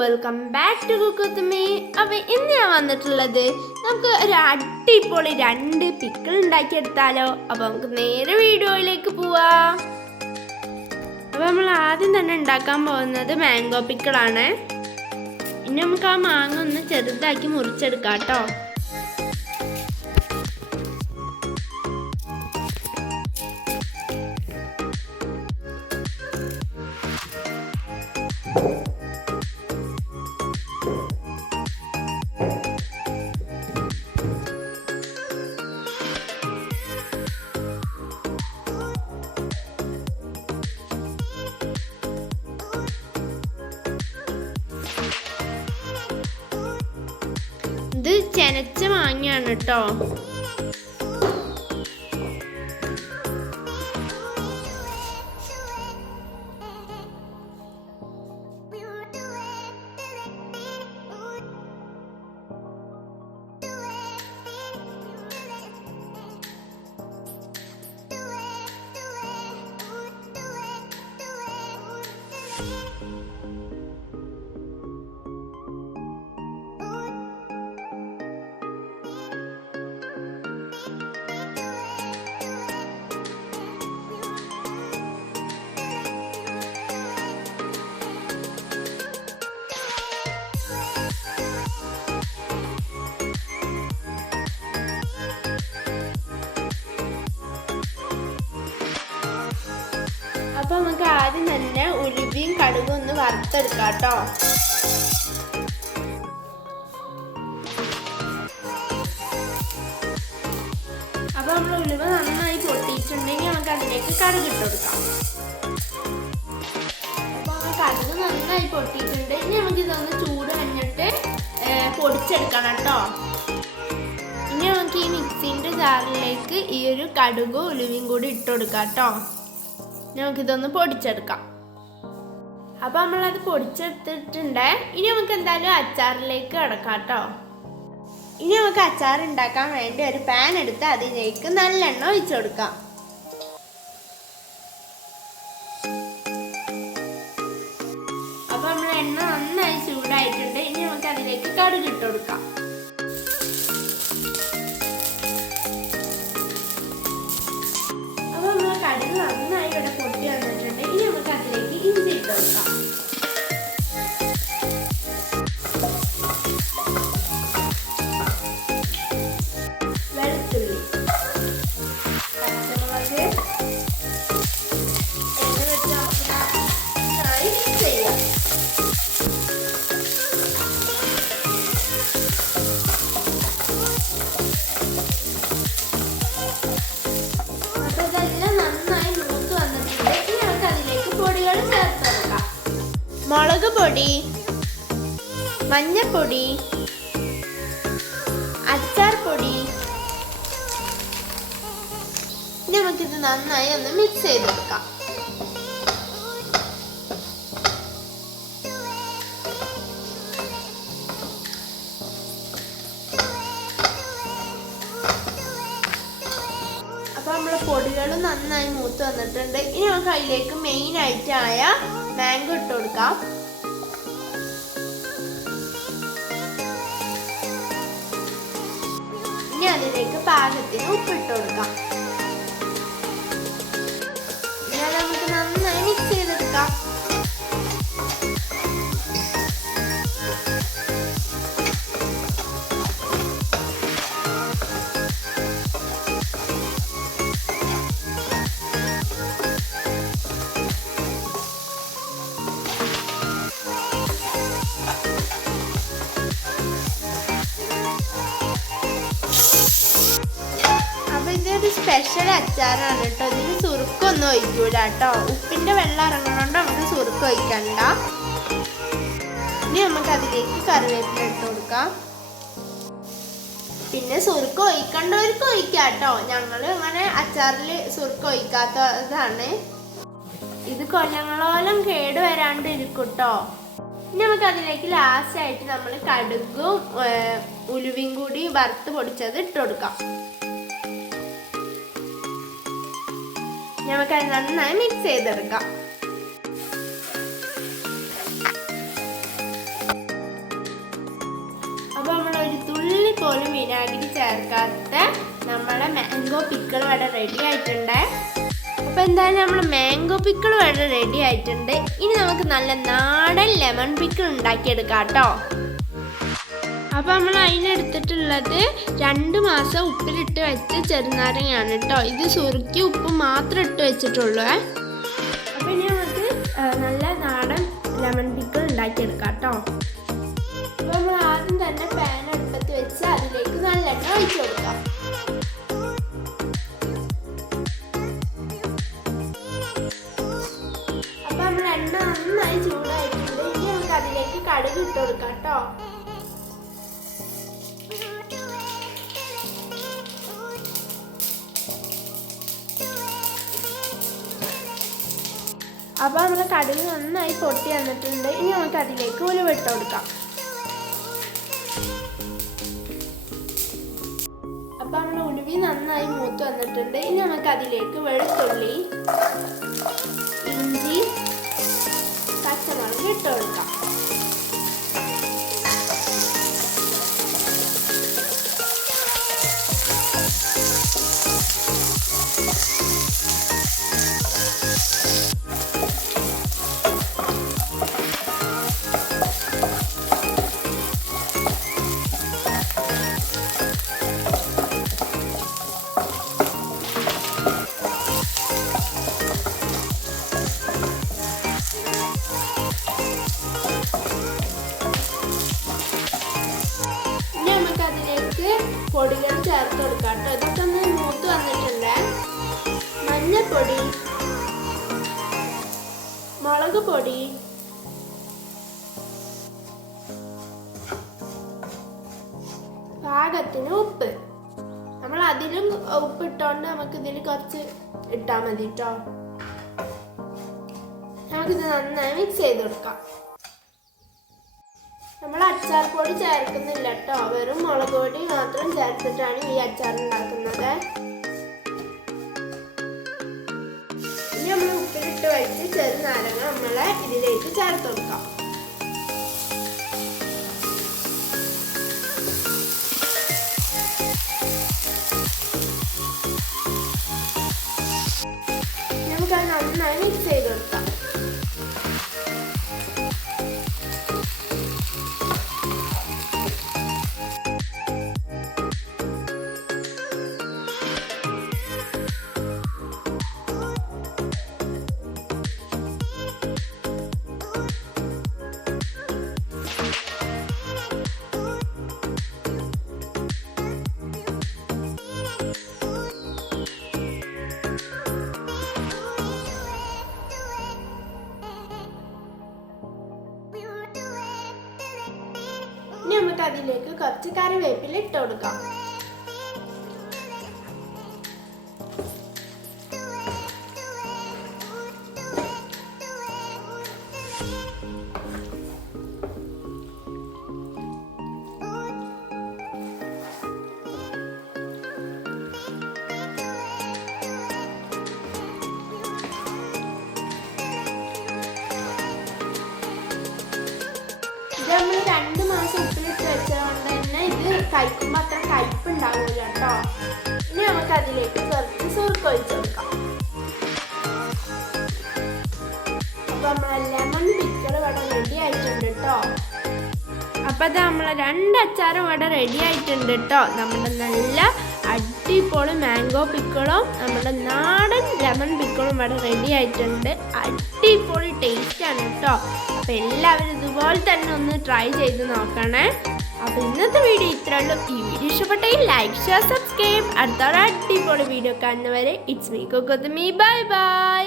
Welcome back to കുക്കുത്തുമ്മി അപ്പൊ ഇന്ന് ഞാൻ വന്നിട്ടുള്ളത് നമുക്ക് ഒരു അടിപൊളി രണ്ട് പിക്കിൾ ഉണ്ടാക്കിയെടുത്താലോ. അപ്പൊ നമുക്ക് നേരെ വീഡിയോയിലേക്ക് പോവാ. അപ്പൊ നമ്മൾ ആദ്യം തന്നെ ഉണ്ടാക്കാൻ പോകുന്നത് മാംഗോ പിക്കിളാണ് ഇനി നമുക്ക് ആ മാങ്ങ ഒന്ന് ചെറുതാക്കി മുറിച്ചെടുക്കാം കേട്ടോ. ചെനച്ച മാങ്ങയാണ് കേട്ടോ അപ്പൊ നമുക്ക് ആദ്യം തന്നെ ഉലുവയും കടുകും ഒന്ന് വറുത്തെടുക്കാം കേട്ടോ. അപ്പൊ നമ്മൾ ഉലുവ നന്നായി പൊട്ടിയിട്ടുണ്ടെങ്കിൽ നമുക്ക് അതിലേക്ക് കടുക് ഇട്ട് കൊടുക്കാം. അപ്പൊ നമ്മൾ കടുക് നന്നായി പൊട്ടിയിട്ടുണ്ട്. ഇനി നമുക്ക് ഇതൊന്ന് ചൂട് കഴിഞ്ഞിട്ട് പൊടിച്ചെടുക്കണം കേട്ടോ. ഇനി നമുക്ക് ഈ മിക്സിന്റെ ജാറിലേക്ക് ഈ ഒരു കടുകും ഉലുവയും കൂടി ഇട്ട് കൊടുക്കാം കേട്ടോ. നമുക്കിതൊന്ന് പൊടിച്ചെടുക്കാം. അപ്പൊ നമ്മളത് പൊടിച്ചെടുത്തിട്ടുണ്ട്. ഇനി നമുക്ക് എന്തായാലും അച്ചാറിലേക്ക് കിടക്കാം കേട്ടോ. ഇനി നമുക്ക് അച്ചാർ ഉണ്ടാക്കാൻ വേണ്ടി ഒരു പാൻ എടുത്ത് അതിലേക്ക് നല്ലെണ്ണ ഒഴിച്ചു കൊടുക്കാം. അപ്പൊ നമ്മൾ എണ്ണ നന്നായി ചൂടായിട്ടുണ്ട്. ഇനി നമുക്ക് അതിലേക്ക് കടുക് ഇട്ട് കൊടുക്കാം. പൊടി മഞ്ഞപ്പൊടി അച്ചാർ പൊടി നമുക്കിത് നന്നായി ഒന്ന് മിക്സ് ചെയ്തെടുക്കാം അപ്പൊ നമ്മുടെ നന്നായി മൂത്ത് വന്നിട്ടുണ്ട്. ഇനി നമുക്ക് അതിലേക്ക് മെയിൻ ആയിട്ടായ മാംഗോ ഇട്ട് കൊടുക്കാം. ഇനി അതിലേക്ക് പാകത്തിന് ഉപ്പിട്ട് കൊടുക്കാം. അത് നമുക്ക് നന്നായി മിക്സ് ചെയ്തെടുക്കാം അച്ചാറാണ് കേട്ടോ. ഇതിന് സുറുക്കൊന്നും ഒഴിക്കൂല കേട്ടോ. ഉപ്പിന്റെ വെള്ളം ഇറങ്ങണോണ്ട് നമുക്ക് സുറുക്ക് ഒഴിക്കണ്ട. ഇനി നമുക്ക് അതിലേക്ക് കറിവേപ്പില ഇട്ട് കൊടുക്കാം. പിന്നെ സുറുക്ക് ഒഴിക്കണ്ടവർക്ക് ഒഴിക്കാം കേട്ടോ. ഞങ്ങൾ അങ്ങനെ അച്ചാറിൽ സുറുക്ക് ഒഴിക്കാത്തതാണ്. ഇത് കൊല്ലങ്ങളോളം കേട് വരാണ്ട് ഇരിക്കും കേട്ടോ. ഇനി നമുക്ക് അതിലേക്ക് ലാസ്റ്റ് ആയിട്ട് നമ്മൾ കടുകും ഉലുവയും കൂടി വറുത്ത് പൊടിച്ചത് ഇട്ട് കൊടുക്കാം. നമുക്ക് നന്നായി മിക്സ് ചെയ്തെടുക്കാം. അപ്പോൾ നമ്മൾ ഒരു തുള്ളി പോലും വിനാഗിരി ചേർക്കാത്ത നമ്മളെ മാംഗോ പിക്കൾ വട റെഡി ആയിട്ടുണ്ട്. അപ്പോൾ എന്തായാലും നമ്മൾ മാംഗോ പിക്കൾ വട റെഡി ആയിട്ടുണ്ട്. ഇനി നമുക്ക് നല്ല നാടൻ ലെമൺ പിക്കിൾ ഉണ്ടാക്കിയെടുക്കാം കേട്ടോ. അപ്പോൾ നമ്മൾ അതിനെടുത്തിട്ടുള്ളത് രണ്ട് മാസം ഉപ്പിലിട്ട് വെച്ച ചെറുനാരങ്ങയാണ് കേട്ടോ. ഇത് സുറുക്കി ഉപ്പ് മാത്രം ഇട്ട് വെച്ചിട്ടുള്ളൂ അപ്പോൾ ഇനി നമുക്ക് നല്ല നാടൻ ലെമൺ പിക്കിൾ ഉണ്ടാക്കിയെടുക്കാം കേട്ടോ. അപ്പോൾ നമ്മൾ ആദ്യം തന്നെ പാൻ അടുപ്പത്ത് വെച്ച് അതിലേക്ക് നല്ല എണ്ണ ഒഴിച്ചു കൊടുക്കാം. അപ്പോൾ നമ്മൾ എണ്ണ നന്നായി ചൂടായിട്ടുണ്ട്. ഇനി നമുക്ക് അതിലേക്ക് കടുക് ഇട്ട് കൊടുക്കാം കേട്ടോ. അപ്പോൾ നമ്മൾ കടുക് നന്നായി പൊട്ടി വന്നിട്ടുണ്ട്. ഇനി നമുക്ക് അതിലേക്ക് ഉലുവിട്ട് കൊടുക്കാം. അപ്പോൾ നമ്മൾ ഉലുവി നന്നായി മൂത്ത് വന്നിട്ടുണ്ട്. ഇനി നമുക്ക് അതിലേക്ക് വെളുത്തുള്ളി ഇഞ്ചി പച്ചമുളക് മുളക് പൊടി. പാകത്തിന് ഉപ്പ്. നമ്മൾ അതിലും ഉപ്പ് ഇട്ടോണ്ട് നമുക്ക് ഇതിൽ കുറച്ച് ഇട്ടാൽ മതി കേട്ടോ നമുക്കിത് നന്നായി മിക്സ് ചെയ്ത് കൊടുക്കാം. നമ്മൾ അച്ചാർ പൊടി ചേർക്കുന്നില്ല കേട്ടോ വെറും മുളക് പൊടി മാത്രം ചേർത്തിട്ടാണ് ഈ അച്ചാർ ഉണ്ടാക്കുന്നത്. വെച്ച് ചെറുനാരങ്ങ നമ്മളെ ഇതിലേക്ക് ചേർത്ത് കൊടുക്കാം. നമുക്കത് നന്നായി മിക്സ് ചെയ്ത് കൊടുക്കാം. അതിലേക്ക് കുറച്ച് കറിവേപ്പില ഇട്ട് കൊടുക്കാം. നമ്മൾ രണ്ട് മാസം ഉപ്പിലിട്ട് വെച്ചതുകൊണ്ട് തന്നെ ഇത് കഴിക്കുമ്പോൾ അത്ര കയ്പ്പ് ഉണ്ടാവില്ല കേട്ടോ. ഇനി നമുക്ക് അതിലേക്ക് കുറച്ച് സുറുക്ക് ഒഴിച്ച് കൊടുക്കാം. അപ്പൊ നമ്മളെ ലെമൺ പിക്കർ ഇവിടെ റെഡി ആയിട്ടുണ്ട് കേട്ടോ. അപ്പൊ അത് നമ്മളെ രണ്ട് അച്ചാറും ഇവിടെ റെഡി ആയിട്ടുണ്ട് കേട്ടോ. നമ്മുടെ നല്ല അടിപൊളി മാംഗോ പിക്കിളും. നമ്മുടെ നാടൻ ലെമൺ പിക്കിളും ഇവിടെ റെഡി ആയിട്ടുണ്ട്. അടിപൊളി ടേസ്റ്റ് ആണ് കേട്ടോ അപ്പം എല്ലാവരും ഇതുപോലെ തന്നെ ഒന്ന് ട്രൈ ചെയ്ത് നോക്കണേ. അപ്പോൾ ഇന്നത്തെ വീഡിയോ ഇത്രേ ഉള്ളൂ. ഈ വീഡിയോ ഇഷ്ടപ്പെട്ടെങ്കിൽ ലൈക്ക് ഷെയർ സബ്സ്ക്രൈബ് അടുത്ത അടിപൊളി വീഡിയോ കാണുന്നവരെ ഇറ്റ്സ് മീ കൊത്തുമീ ബൈ ബൈ